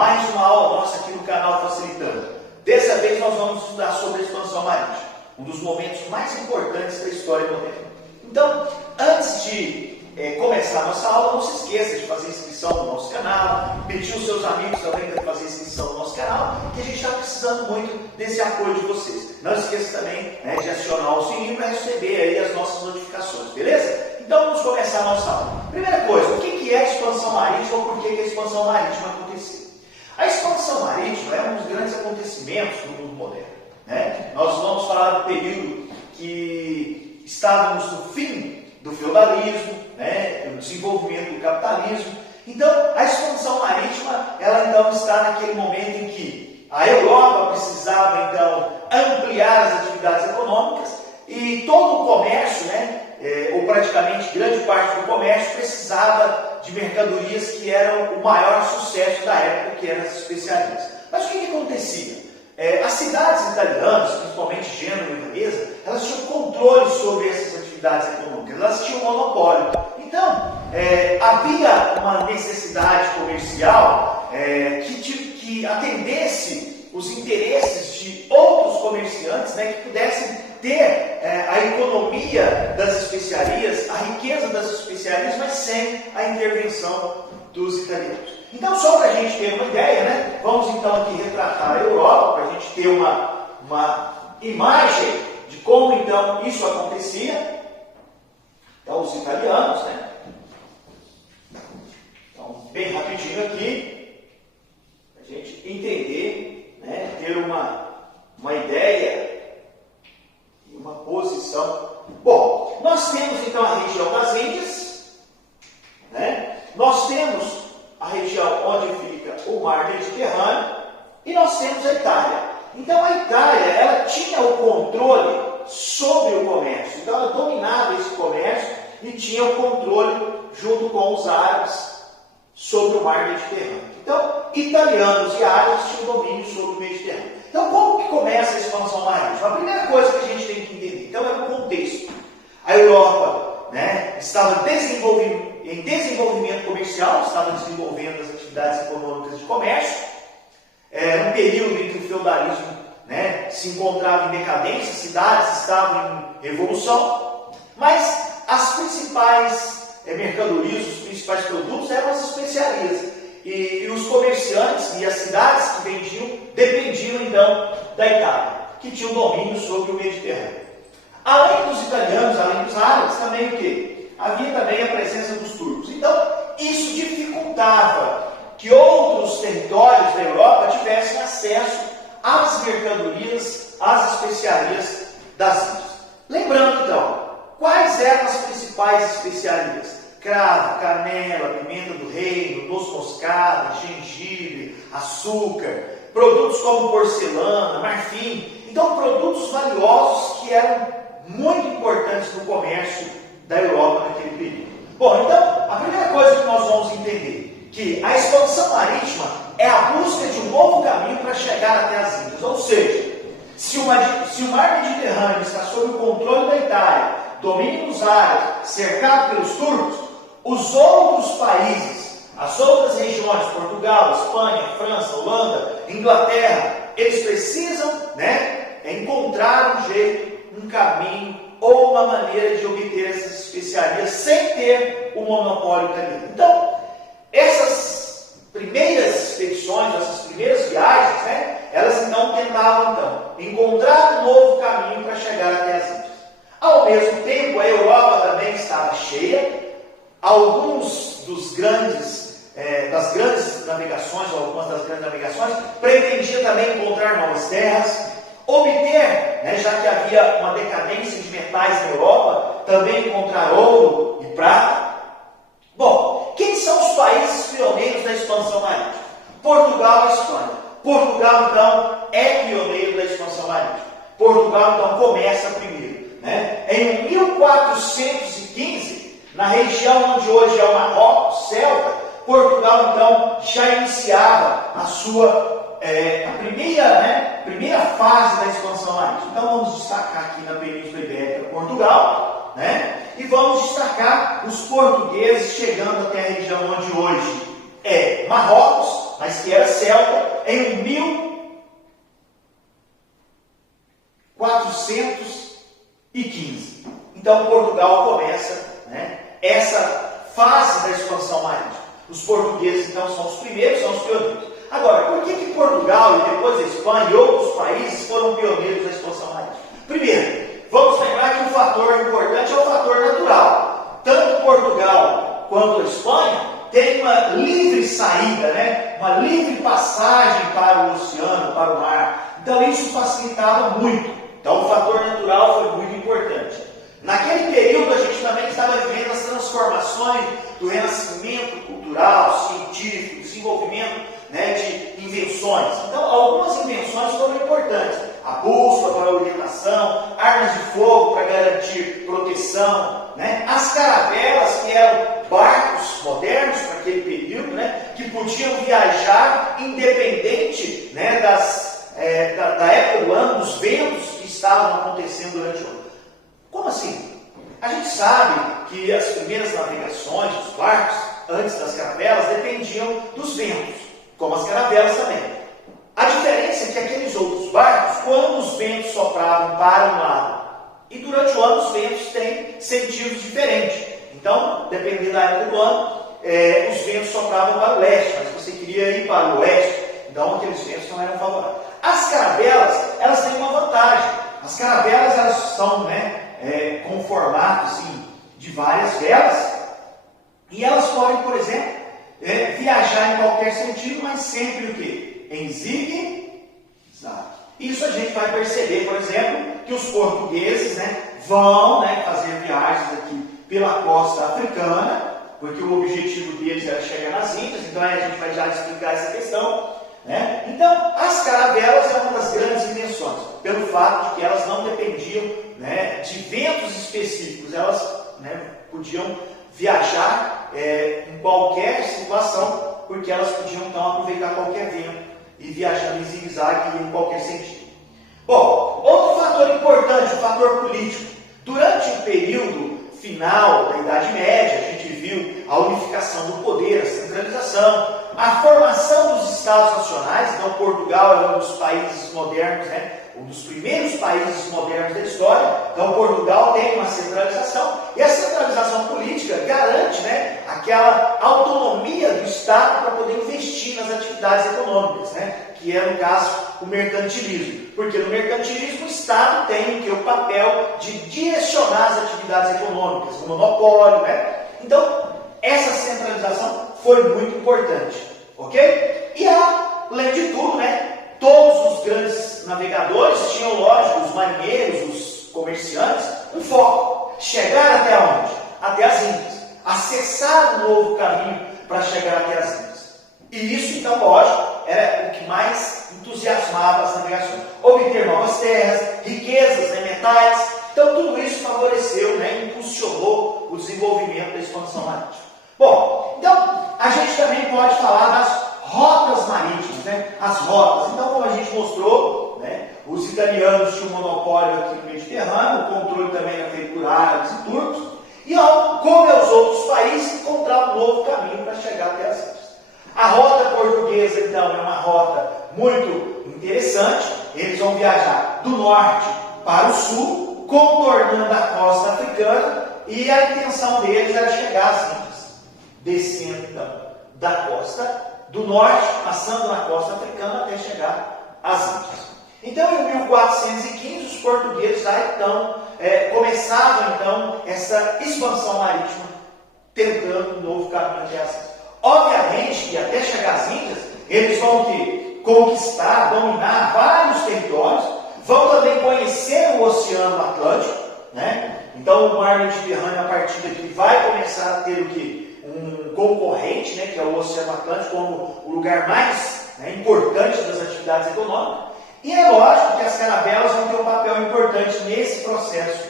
mais uma aula nossa aqui no canal Facilitando. Dessa vez nós vamos estudar sobre a expansão marítima, um dos momentos mais importantes da história moderna. Então, antes de começar a nossa aula, não se esqueça de fazer inscrição no nosso canal, pedir os seus amigos também para fazer inscrição no nosso canal, que a gente está precisando muito desse apoio de vocês. Não esqueça também de acionar o sininho para receber aí as nossas notificações, beleza? Então vamos começar a nossa aula. Primeira coisa, o que é a expansão marítima ou por que a expansão marítima aconteceu? A expansão marítima é um dos grandes acontecimentos do mundo moderno. Nós vamos falar do período que estávamos no fim do feudalismo, o desenvolvimento do capitalismo. Então, a expansão marítima, ela então está naquele momento em que a Europa precisava então ampliar as atividades econômicas e todo o comércio, ou praticamente grande parte do comércio, precisava de mercadorias que eram o maior sucesso da época, que eram as especiarias. Mas o que acontecia? As cidades italianas, principalmente Gênova e Veneza, elas tinham controle sobre essas atividades econômicas, elas tinham monopólio. Então, havia uma necessidade comercial que atendesse os interesses de outros comerciantes, que pudessem ter a economia das especiarias, a riqueza das especiarias, mas sem a intervenção dos italianos. Então, só para a gente ter uma ideia, vamos então aqui retratar a Europa, para a gente ter uma imagem de como então isso acontecia. Então, os italianos, Então, bem rapidinho aqui, para a gente entender, ter uma ideia e uma posição. Bom, nós temos então a região das Índias, nós temos a região onde fica o mar Mediterrâneo e nós temos a Itália. Então a Itália, ela tinha o controle sobre o comércio, então ela dominava esse comércio e tinha o controle junto com os árabes sobre o mar Mediterrâneo. Então, italianos e árabes tinham domínio sobre o Mediterrâneo. Então, como que começa a expansão marítima? A primeira coisa que a gente tem que entender, então, é o contexto. A Europa estava em desenvolvimento comercial, estava desenvolvendo as atividades econômicas de comércio. Um período em que o feudalismo se encontrava em decadência, cidades estavam em revolução, mas as principais mercadorias, os principais produtos eram as especiarias. E os comerciantes e as cidades que vendiam dependiam então da Itália, que tinha o domínio sobre o Mediterrâneo. Além dos italianos, além dos árabes, também o quê? Havia também a presença dos turcos. Então, isso dificultava que outros territórios da Europa tivessem acesso às mercadorias, às especiarias das Índias. Lembrando, então, quais eram as principais especiarias? Cravo, canela, pimenta do reino, noz moscada, gengibre, açúcar, produtos como porcelana, marfim. Então, produtos valiosos que eram muito importantes no comércio da Europa naquele período. Bom, então, a primeira coisa que nós vamos entender que a expansão marítima é a busca de um novo caminho para chegar até as Índias. Ou seja, se o mar Mediterrâneo está sob o controle da Itália, domínio dos árabes, cercado pelos turcos, os outros países, as outras regiões, Portugal, Espanha, França, Holanda, Inglaterra, eles precisam encontrar um jeito, um caminho ou uma maneira de obter essas especiarias sem ter o monopólio italiano. Então, essas primeiras expedições, essas primeiras viagens, elas então tentavam encontrar um novo caminho para chegar até as Índias. Ao mesmo tempo, a Europa também estava cheia. Alguns das grandes navegações, ou algumas das grandes navegações, pretendiam também encontrar novas terras, obter, já que havia uma decadência de metais na Europa, também encontrar ouro e prata. Bom, quem são os países pioneiros da expansão marítima? Portugal e Espanha. Portugal, então, é pioneiro da expansão marítima. Portugal, então, começa primeiro. Em 1415, na região onde hoje é o Marrocos, Celta, Portugal, então, já iniciava a sua primeira fase da expansão marítima. Então, vamos destacar aqui na Península Ibérica Portugal, e vamos destacar os portugueses chegando até a região onde hoje é Marrocos, mas que era celta, em 1415. Então Portugal começa, né, essa fase da expansão marítima. Os portugueses, então, são os primeiros, são os pioneiros. Agora, por que Portugal e depois a Espanha e outros países foram pioneiros da expansão marítima? Primeiro, vamos lembrar que um fator importante é o fator natural. Tanto Portugal quanto a Espanha têm uma livre saída, né? Uma livre passagem para o oceano, para o mar. Então isso facilitava muito. Então o fator natural foi muito importante. Naquele período a gente também estava vivendo as transformações do renascimento cultural, científico, desenvolvimento, né, de invenções. Então algumas invenções foram importantes. A bússola para a orientação, armas de fogo para garantir proteção, né? As caravelas, que eram barcos modernos para aquele período, né? Que podiam viajar independente, né, da época do ano, dos ventos que estavam acontecendo durante o ano. Como assim? A gente sabe que as primeiras navegações dos barcos, antes das caravelas, dependiam dos ventos, como as caravelas também. A diferença é que aqueles outros barcos, quando os ventos sopravam para um lado, e durante o ano os ventos têm sentidos diferentes. Então, dependendo da época do ano, os ventos sopravam para o leste, mas você queria ir para o oeste, então aqueles ventos não eram favoráveis. As caravelas, elas têm uma vantagem. As caravelas, elas são, né, com formato assim, de várias velas, e elas podem, por exemplo, viajar em qualquer sentido, mas sempre o quê? Em zigue-zague. Isso a gente vai perceber, por exemplo, que os portugueses, né, vão, né, fazer viagens aqui pela costa africana, porque o objetivo deles era chegar nas Índias, então aí a gente vai já explicar essa questão, né? Então, as caravelas é uma das grandes invenções, pelo fato de que elas não dependiam, né, de ventos específicos, elas, né, podiam viajar em qualquer situação, porque elas podiam então aproveitar qualquer vento e viajar em zigue-zague em qualquer sentido. Bom, outro fator importante, o fator político. Durante o período final da Idade Média, a gente viu a unificação do poder, a centralização, a formação dos Estados Nacionais. Então Portugal é um dos países modernos, né? Um dos primeiros países modernos da história. Então Portugal tem uma centralização, e a centralização política garante, né, aquela autonomia do Estado para poder investir nas atividades econômicas, né, que é, no caso, o mercantilismo. Porque no mercantilismo o Estado tem o papel de direcionar as atividades econômicas, o monopólio, né? Então essa centralização foi muito importante, ok? E além de tudo, né, todos os grandes navegadores tinham, lógico, os marinheiros, os comerciantes, um foco: chegar até onde? Até as Índias, acessar um novo caminho para chegar até as Índias. E isso, então, lógico, era o que mais entusiasmava as navegações: obter novas terras, riquezas, né, metais. Então tudo isso favoreceu, né, impulsionou o desenvolvimento da expansão marítima. Bom, então a gente também pode falar das rotas marítimas, né? As rotas. Então, como a gente mostrou, né, os italianos tinham um monopólio aqui no Mediterrâneo, o controle também era feito por árabes e turcos, e como os outros países, encontraram um novo caminho para chegar até as Índias. A rota portuguesa, então, é uma rota muito interessante. Eles vão viajar do norte para o sul, contornando a costa africana, e a intenção deles era chegar às Índias, descendo, então, da costa do norte, passando na costa africana até chegar às Índias. Então, em 1415, os portugueses já então começavam então essa expansão marítima, tentando um novo caminho até as Índias. Obviamente que até chegar às Índias, eles vão conquistar, dominar vários territórios, vão também conhecer o Oceano Atlântico, né? Então, o mar Mediterrâneo, a partir daqui, vai começar a ter o quê? Um concorrente, né, que é o Oceano Atlântico, como o lugar mais, né, importante das atividades econômicas. E é lógico que as caravelas vão ter um papel importante nesse processo.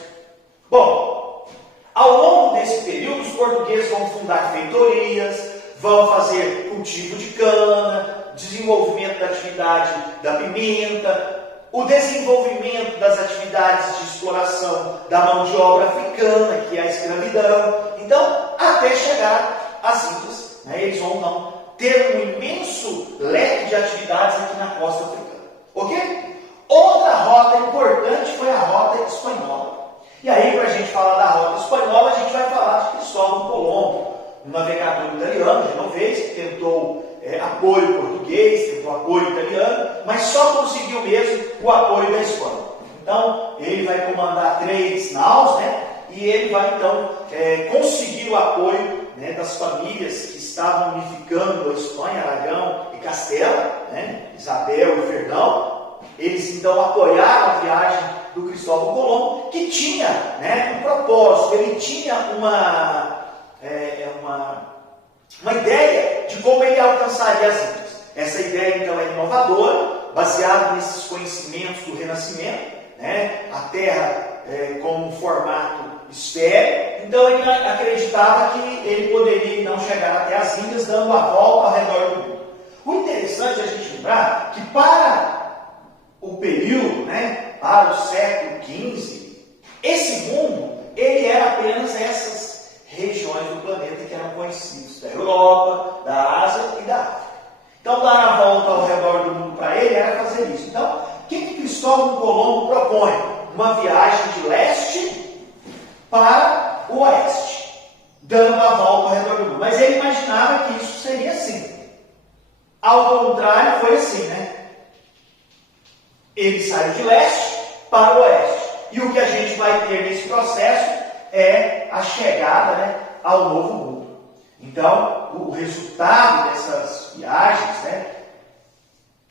Bom, ao longo desse período, os portugueses vão fundar feitorias, vão fazer cultivo de cana, desenvolvimento da atividade da pimenta, o desenvolvimento das atividades de exploração da mão de obra africana, que é a escravidão. Então, até chegar às Índias, né, eles vão então ter um imenso leque de atividades aqui na costa africana. Ok? Outra rota importante foi a rota espanhola. E aí, para a gente falar da rota espanhola, a gente vai falar de Cristóvão Colombo, um navegador italiano, genovês, que tentou apoio português, tentou apoio italiano, mas só conseguiu mesmo o apoio da Espanha. Então, ele vai comandar 3 naus, né? E ele vai, então, conseguir o apoio, né, das famílias que estavam unificando a Espanha, Aragão e Castela, né? Isabel e Ferdão. Eles, então, apoiaram a viagem do Cristóvão Colombo, que tinha, né, um propósito, ele tinha uma ideia de como ele alcançaria as Índias. Essa ideia, então, é inovadora, baseada nesses conhecimentos do Renascimento, né? A Terra como um formato esférico. Então, ele acreditava que ele poderia, então, chegar até as Índias, dando a volta ao redor do mundo. O interessante é a gente lembrar que, para o período, né, para o século XV, esse mundo, ele era apenas essas regiões do planeta que eram conhecidas, da Europa, da Ásia e da África. Então, dar a volta ao redor do mundo para ele era fazer isso. Então, o que Cristóvão Colombo propõe? Uma viagem de leste para o oeste, dando a volta ao redor do mundo. Mas ele imaginava que isso seria assim. Ao contrário, foi assim, né? Ele saiu de leste para o oeste. E o que a gente vai ter nesse processo é a chegada, né, ao novo mundo. Então, o resultado dessas viagens, né,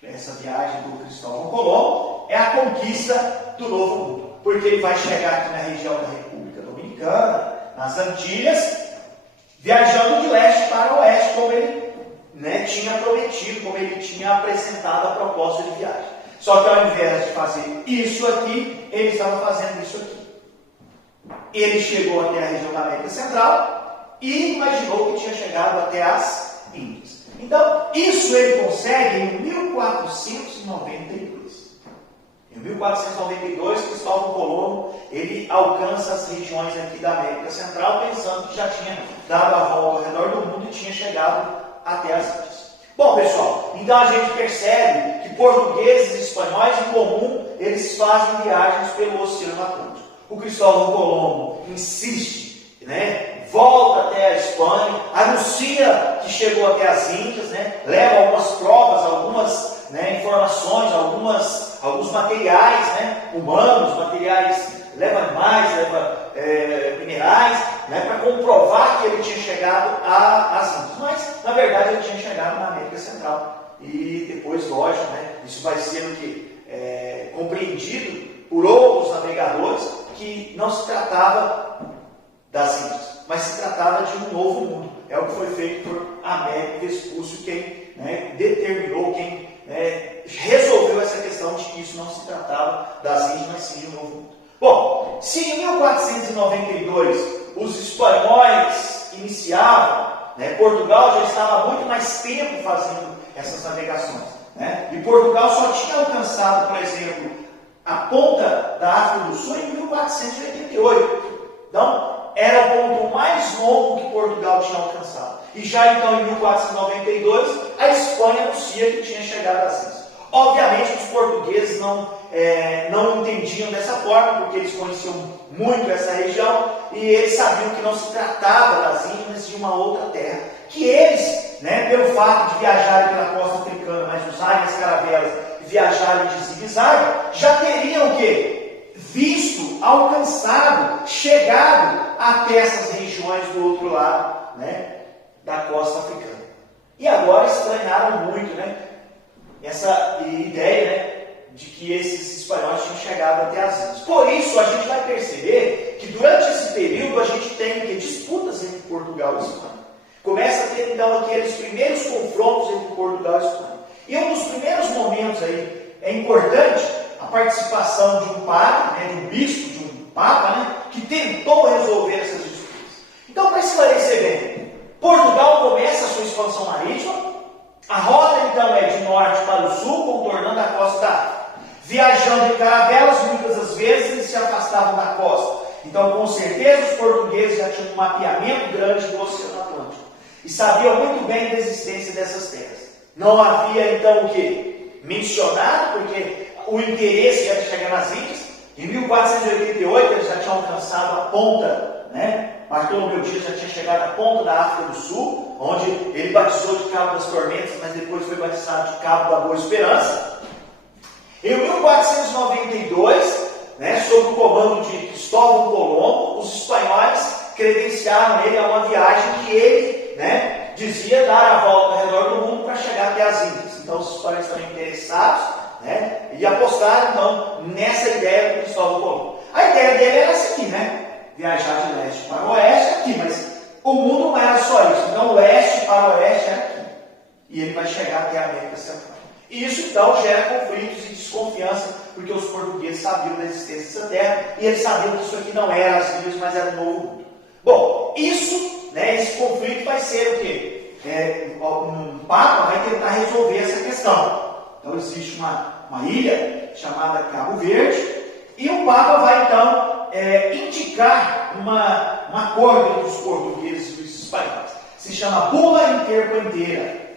essa viagem do Cristóvão Colombo, é a conquista do novo mundo. Porque ele vai chegar aqui na região da República Dominicana, nas Antilhas, viajando de leste para o oeste, como ele, né, tinha prometido, como ele tinha apresentado a proposta de viagem. Só que ao invés de fazer isso aqui, ele estava fazendo isso aqui. Ele chegou até a região da América Central e imaginou que tinha chegado até as Índias. Então, isso ele consegue em 1492. Em 1492, Cristóvão Colombo, ele alcança as regiões aqui da América Central, pensando que já tinha dado a volta ao redor do mundo e tinha chegado até as Índias. Bom, pessoal, então a gente percebe que portugueses e espanhóis, em comum, eles fazem viagens pelo Oceano Atlântico. O Cristóvão Colombo insiste, né, volta até a Espanha, anuncia que chegou até as Índias, né, leva algumas provas, algumas, né, informações, alguns materiais, né, humanos, materiais, leva animais, leva minerais, né, para comprovar que ele tinha chegado às Índias. Mas, na verdade, ele tinha chegado na América Central. E depois, lógico, né, isso vai sendo compreendido por outros navegadores que não se tratava das Índias, mas se tratava de um novo mundo. É o que foi feito por Américo Vespúcio, quem, né, determinou, quem, né, resolveu essa questão de que isso não se tratava das Índias, mas sim de um novo mundo. Bom, se em 1492 os espanhóis iniciavam, né, Portugal já estava há muito mais tempo fazendo essas navegações, né, e Portugal só tinha alcançado, por exemplo, a ponta da África do Sul em 1488. Então, era o ponto mais longo que Portugal tinha alcançado. E já então, em 1492, a Espanha anuncia que tinha chegado às Índias. Obviamente, os portugueses não entendiam dessa forma, porque eles conheciam muito essa região e eles sabiam que não se tratava das Índias, mas de uma outra terra. Que eles, né, pelo fato de viajarem pela costa africana, mas usarem as caravelas e viajarem de zigue-zague, já teriam o quê? Visto, alcançado, chegado até essas regiões do outro lado, né, da costa africana. E agora estranharam muito, né, essa ideia, né, de que esses espanhóis tinham chegado até as Índias. Por isso, a gente vai perceber que durante esse período a gente tem disputas entre Portugal e Espanha. Começa a ter, então, aqueles primeiros confrontos entre Portugal e Espanha. E um dos primeiros momentos aí é importante a participação de um padre, né, de um bispo, de um papa, né, que tentou resolver essas disputas. Então, para esclarecer bem, Portugal começa a sua expansão marítima. A rota, então, é de norte para o sul, contornando a costa da África. Viajando em caravelas, muitas das vezes eles se afastavam da costa. Então, com certeza, os portugueses já tinham um mapeamento grande do Oceano Atlântico. e sabiam muito bem da existência dessas terras. Não havia então o que? Mencionado, porque o interesse era chegar nas Índias. Em 1488 eles já tinham alcançado a ponta, né? Bartolomeu Dias já tinha chegado à ponta da África do Sul, onde ele batizou de Cabo das Tormentas, mas depois foi batizado de Cabo da Boa Esperança. Em 1492, né, sob o comando de Cristóvão Colombo, os espanhóis credenciaram ele a uma viagem que ele, né, dizia dar a volta ao redor do mundo para chegar até as Índias. Então os espanhóis estavam interessados, né, e apostaram então nessa ideia do Cristóvão Colombo. A ideia dele era essa aqui, né? Viajar de leste para o oeste aqui, mas o mundo não era só isso. Então, leste para oeste era aqui. E ele vai chegar até a América Central. E isso, então, gera conflitos e desconfiança, porque os portugueses sabiam da existência dessa terra e eles sabiam que isso aqui não era as ilhas, mas era o novo mundo. Bom, isso, né, esse conflito vai ser o quê? Um Papa vai tentar resolver essa questão. Então, existe uma ilha chamada Cabo Verde e o Papa vai, então, indicar um acordo entre os portugueses e os espanhóis. Se chama Bula Interpanteira.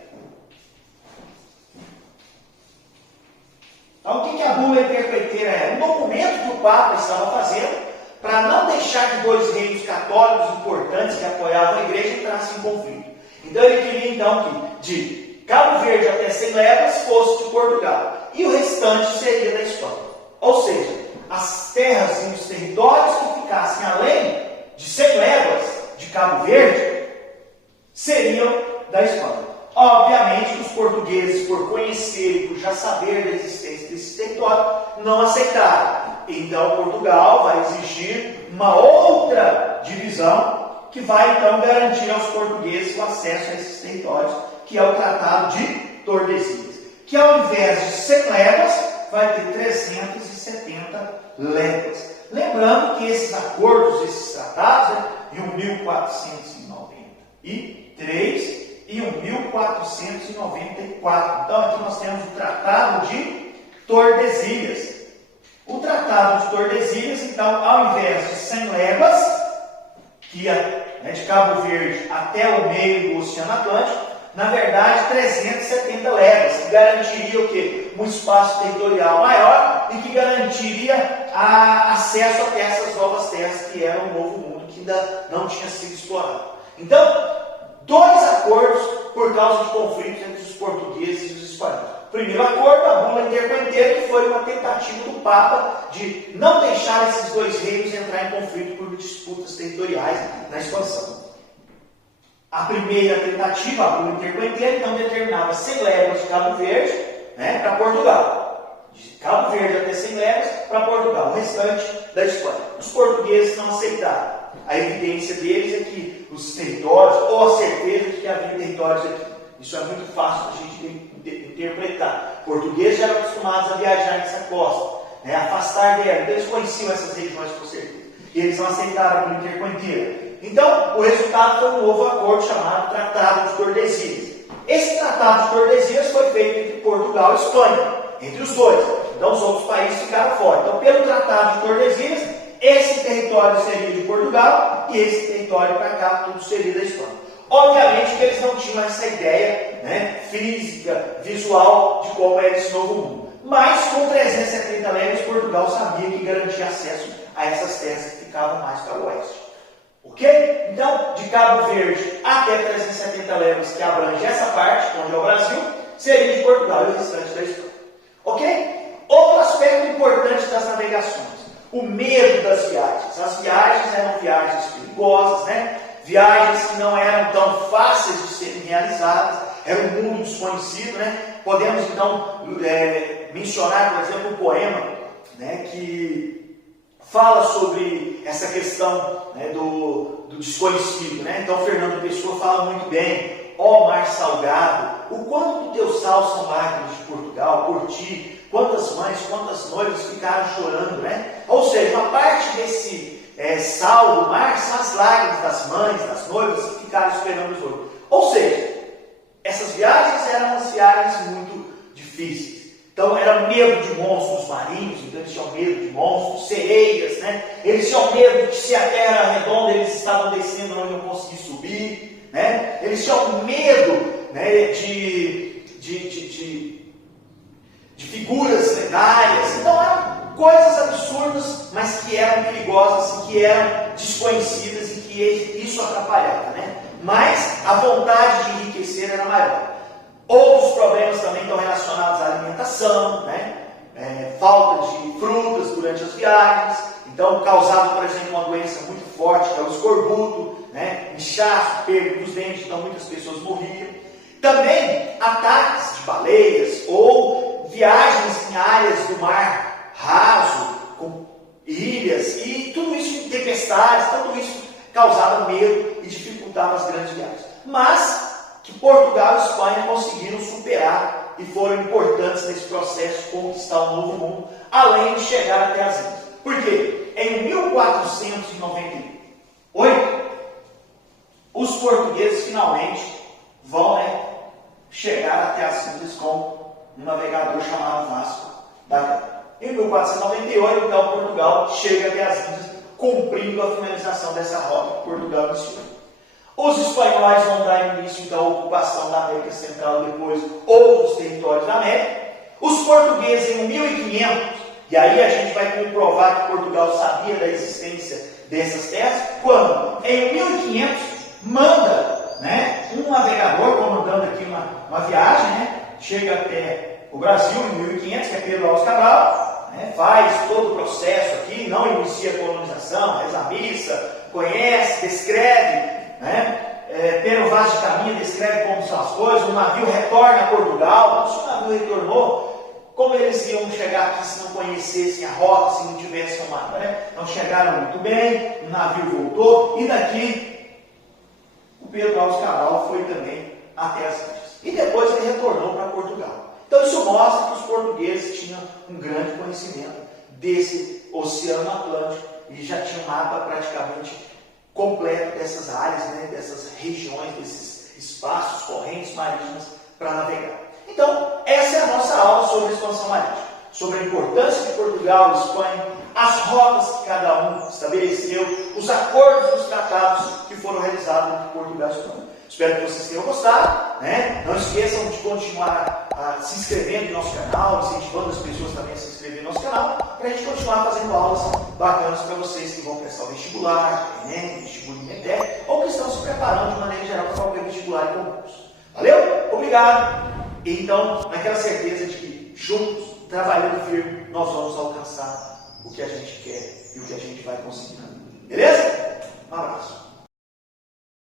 Então, o que a Bula Interpanteira é? Um documento que o Papa estava fazendo para não deixar que dois reinos católicos importantes que apoiavam a igreja entrassem em conflito. Então, ele queria, então, que de Cabo Verde até 100 léguas fosse de Portugal e o restante seria da Espanha. Ou seja, as terras e os territórios que ficassem além de 100 léguas de Cabo Verde seriam da Espanha. Obviamente que os portugueses, por conhecer e por já saber da existência desse território, não aceitaram. Então Portugal vai exigir uma outra divisão que vai então garantir aos portugueses o acesso a esses territórios, que é o Tratado de Tordesilhas, que ao invés de 100 léguas, vai ter 370 léguas. Lembrando que esses acordos, esses tratados, né, em 1493 e 1494. Então aqui nós temos o Tratado de Tordesilhas. O Tratado de Tordesilhas, então, ao invés de 100 léguas, que ia, né, de Cabo Verde até o meio do Oceano Atlântico, na verdade 370 léguas, que garantiria o quê? Um espaço territorial maior e que garantiria acesso até essas novas terras que eram o novo mundo, que ainda não tinha sido explorado. Então, dois acordos por causa de conflitos entre os portugueses e os espanhóis. O primeiro acordo, a Bula Interpanteira, que foi uma tentativa do Papa de não deixar esses dois reinos entrar em conflito por disputas territoriais na expansão. A primeira tentativa, a Bula Interpanteira, então determinava 100 léguas de Cabo Verde, né, para Portugal. De Cabo Verde até 100 léguas para Portugal, o restante da Espanha. Os portugueses não aceitaram. A evidência deles é que os territórios, ou a certeza de que havia territórios aqui. Isso é muito fácil para a gente interpretar. Portugueses já eram acostumados a viajar nessa costa, né, afastar dela. Então eles conheciam essas regiões com certeza. E eles não aceitaram a Bula Interpanteira. Então, o resultado foi um novo acordo chamado Tratado de Tordesilhas. Esse Tratado de Tordesilhas foi feito entre Portugal e Espanha, entre os dois. Então, os outros países ficaram fora. Então, pelo Tratado de Tordesilhas, esse território seria de Portugal e esse território para cá, tudo seria da Espanha. Obviamente que eles não tinham essa ideia, né, física, visual de como era esse novo mundo. Mas, com 370 léguas, Portugal sabia que garantia acesso a essas terras que ficavam mais para o oeste. Ok? Então, de Cabo Verde até 370 léguas, que abrange essa parte, onde é o Brasil, seria de Portugal e o restante da Espanha. Ok? Outro aspecto importante das navegações, o medo das viagens. As viagens eram viagens perigosas, né? Viagens que não eram tão fáceis de serem realizadas, era um mundo desconhecido, né? Podemos, então, mencionar, por exemplo, um poema, né, que fala sobre essa questão, né, do desconhecido, né? Então Fernando Pessoa fala muito bem: ó mar salgado, o quanto do teu sal são lágrimas de Portugal, por ti, quantas mães, quantas noivas ficaram chorando, né? Ou seja, uma parte desse sal do mar são as lágrimas das mães, das noivas que ficaram esperando os noivos. Ou seja, essas viagens eram umas viagens muito difíceis. Então era medo de monstros marinhos, então eles tinham medo de monstros, sereias, né? Eles tinham medo de que se a terra era redonda eles estavam descendo, não iam conseguir subir, né? Eles tinham medo, né, de figuras lendárias. Então eram coisas absurdas, mas que eram perigosas, que eram desconhecidas e que isso atrapalhava, né? Mas a vontade de enriquecer era maior. Outros problemas também estão relacionados à alimentação, né? Falta de frutas durante as viagens. Então causava, por exemplo, uma doença muito forte, que é o escorbuto, né? Inchaço, perda dos dentes, então muitas pessoas morriam. Também ataques de baleias ou viagens em áreas do mar raso, com ilhas, e tudo isso em tempestades, tudo isso causava medo e dificultava as grandes viagens. Mas que Portugal e Espanha conseguiram superar e foram importantes nesse processo de conquistar o Novo Mundo, além de chegar até as ilhas. Por quê? Em 1498, os portugueses finalmente vão, chegar até as ilhas com um navegador chamado Vasco da Gama. Em 1498, então, Portugal chega até as ilhas, cumprindo a finalização dessa rota que Portugal iniciou. Os espanhóis vão dar início então, à ocupação da América Central, depois outros territórios da América. Os portugueses em 1500, e aí a gente vai comprovar que Portugal sabia da existência dessas terras, quando em 1500 manda, um navegador comandando aqui uma viagem, chega até o Brasil em 1500, que é Pedro Álvares Cabral, faz todo o processo aqui, não inicia a colonização, reza a missa, conhece, descreve, Pedro Vaz de Caminha descreve como são as coisas, o navio retorna a Portugal. Se o navio retornou, como eles iam chegar aqui se não conhecessem a rota, se não tivessem um mapa, Então chegaram muito bem, o navio voltou, e daqui o Pedro Álvares Cabral foi também até as ilhas. E depois ele retornou para Portugal. Então isso mostra que os portugueses tinham um grande conhecimento desse Oceano Atlântico e já tinham um mapa praticamente completo dessas áreas, dessas regiões, desses espaços, correntes marítimas para navegar. Então, essa é a nossa aula sobre a expansão marítima, sobre a importância de Portugal e Espanha, as rotas que cada um estabeleceu, os acordos e os tratados que foram realizados entre Portugal e Espanha. Espero que vocês tenham gostado, Não esqueçam de continuar se inscrevendo no nosso canal, incentivando as pessoas também a se inscrever no nosso canal, para a gente continuar fazendo aulas bacanas para vocês que vão prestar o vestibular, Enem, vestibular INETEC, ou que estão se preparando de maneira geral para qualquer vestibular e concurso. Valeu? Obrigado! Então, naquela certeza de que juntos, trabalhando firme, nós vamos alcançar o que a gente quer e o que a gente vai conseguir. Beleza? Um abraço.